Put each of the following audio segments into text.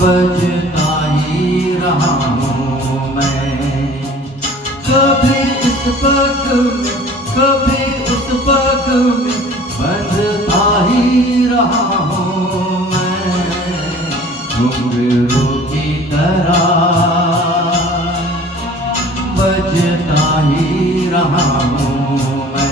बजता ही रहा हूँ मैं। कभी इस पग में कभी उस पग में बंधता ही रहा हूँ मैं। घुंघरू की तरह बजता ही रहा हूँ मैं।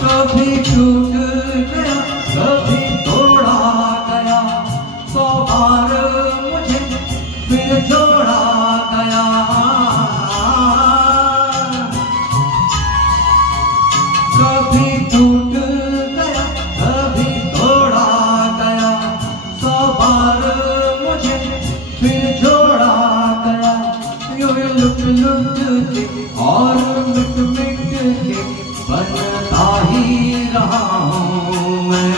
कभी टूट गया कभी तोड़ा गया, 100 बार मुझे फिर जोड़ा गया। कभी टूट गया कभी तोड़ा गया, 100 बार मुझे फिर जोड़ा गया। यूं लुट लुट के और मिट मिट के बनता ही रहा हूँ मैं।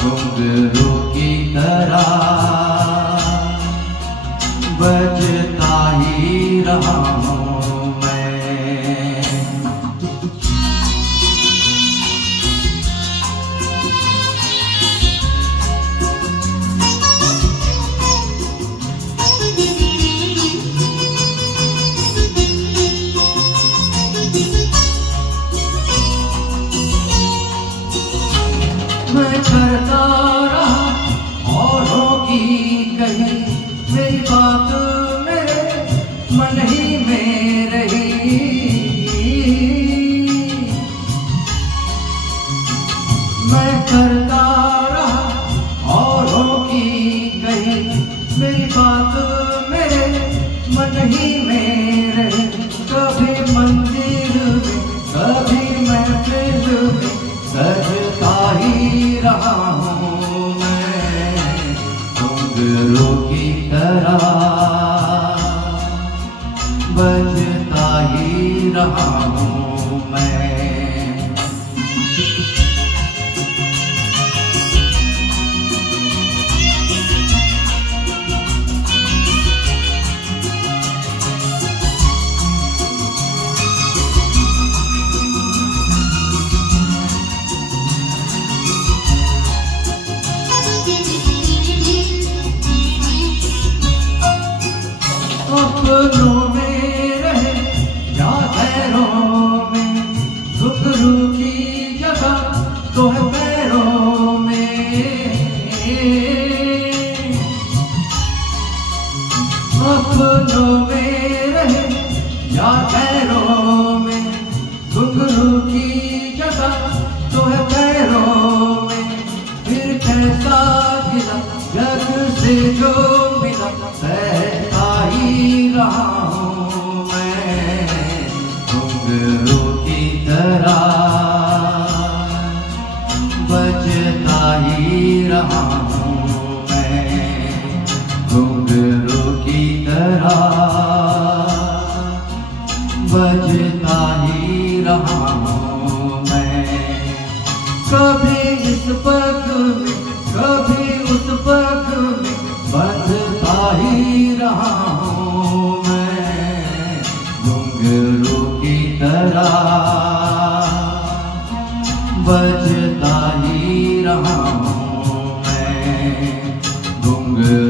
घुंघरू की तरह बजता ही रहा हूँ मैं। मैं करता रहा औरों की कही, मेरी बात मेरे मन ही में रही। मैं करता रहा औरों की कही, मेरी बात मेरे मन ही में रही। कभी मंदिर में कभी महफिल में सजता ही रहा हूँ मैं। घुंघरू की तरह बजता ही रहा हूँ मैं। अपनों में रहे या गैरों में, घुंघरू की जगह तो है पैरों में। अपनों में रहे या गैरों में, घुंघरू की जगह तो है पैरों में। फिर कैसा गिला जग से जो मिला, सहता ही रहा हूँ मैं। घुंघरू की तरह बजता ही रहा हूँ मैं। घुंघरू की तरह बजता ही रहा हूँ मैं। कभी इस पग में कभी उस पग में बंधता ही रहा हूँ मैं। घुंघरू की तरह बजता ही रहा हूँ मैं। घुंघरू